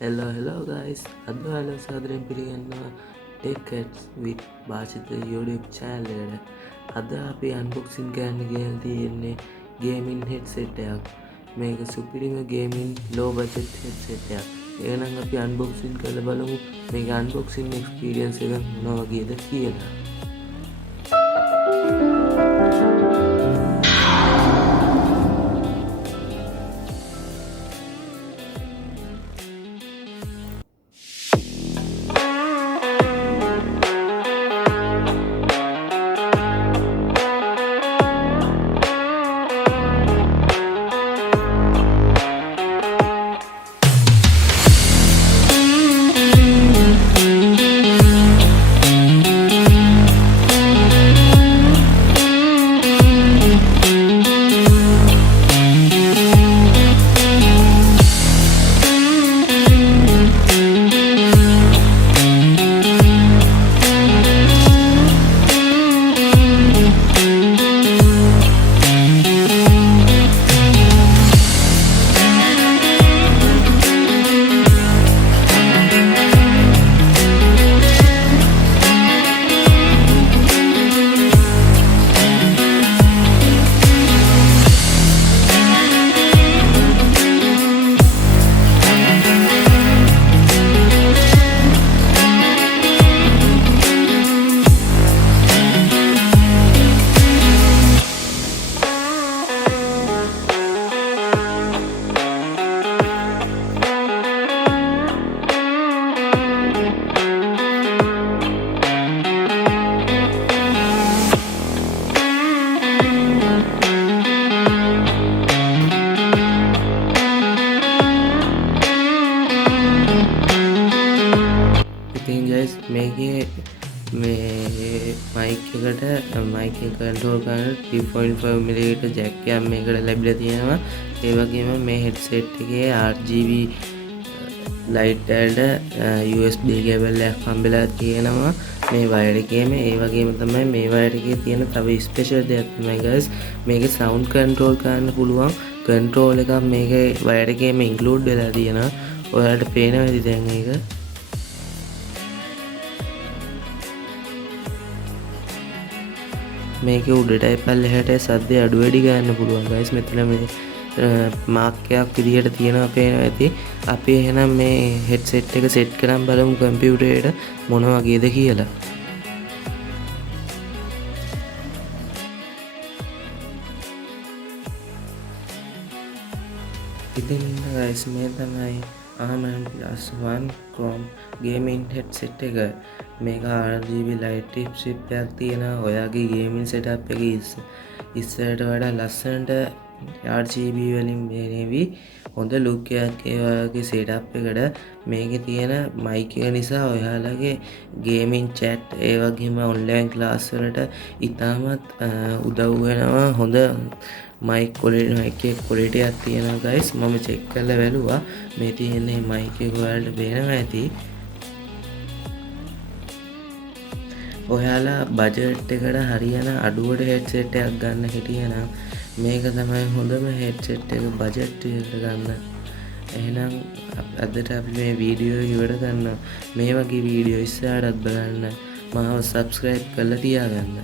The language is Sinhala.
Hello guys. අද ඔයාලා සාදරයෙන් පිළිගන්නවා Tech Cats with භාෂිත YouTube channel එකට. අද අපි unboxing කරන්න ගෙන තියෙන්නේ gaming headset එකක්. මේක සුපිරිම gaming low budget headset එකක්. එහෙනම් අපි unboxing කරලා බලමු මේක unboxing experience එක මොන වගේද කියලා. ඉතින් guys මේකේ මේ mic එකට mic එක control කරන 3.5mm jack එකක් මේකට ලැබිලා තියෙනවා. ඒ වගේම මේ headset එකේ RGB light වලට USB cable එකක් හම්බෙලා තියෙනවා මේ wire එකේම. ඒ වගේම තමයි මේ wire එකේ තියෙන තව special දෙයක් තමයි guys මේකේ sound control කරන්න පුළුවන් control එකක් මේකේ wire එකේම include වෙලා තියෙනවා. ඔයාලට පේනවා ඉතින් දැන් ඒක මේක උඩටයි පල්ලෙහාට සද්දය අඩු වැඩි ගන්න පුළුවන් guys. මෙතන මේ මාක් එකක් විදිහට තියෙනවා පේනවා ඇති. අපි එහෙනම් මේ headset එක set කරන් බලමු කම්පියුටරේට මොන වගේද කියලා. ඉතින් guys මේ තමයි ARM+1 Chrome gaming headset එක. මේක RGB light chip එකක් තියෙනවා. ඔයාගේ gaming setup එක ඉස්සරට වඩා ලස්සනට RGB වලින් මේනේවි හොඳ look එකක් ඒ වගේ setup එකට. මේකේ තියෙන mic එක නිසා ඔයාලගේ gaming chat ඒ වගේම online class වලට ඉතාමත් උදව් වෙනවා. හොඳ mic quality එකක් තියෙනවා guys. මම check කරලා බැලුවා මේ තියෙන්නේ mic එක ඔයාලට පේනවා ඇති. ඔයාලා බජට් එකට හරියන අඩුවට headset එකක් ගන්න හිටියනම් මේක තමයි හොඳම headset එක බජට් එකට ගන්න. එහෙනම් අදට අපි මේ වීඩියෝ ඉවර කරනවා. මේ වගේ වීඩියෝ ඉස්සරහටත් බලන්න මාව subscribe කරලා තියාගන්න.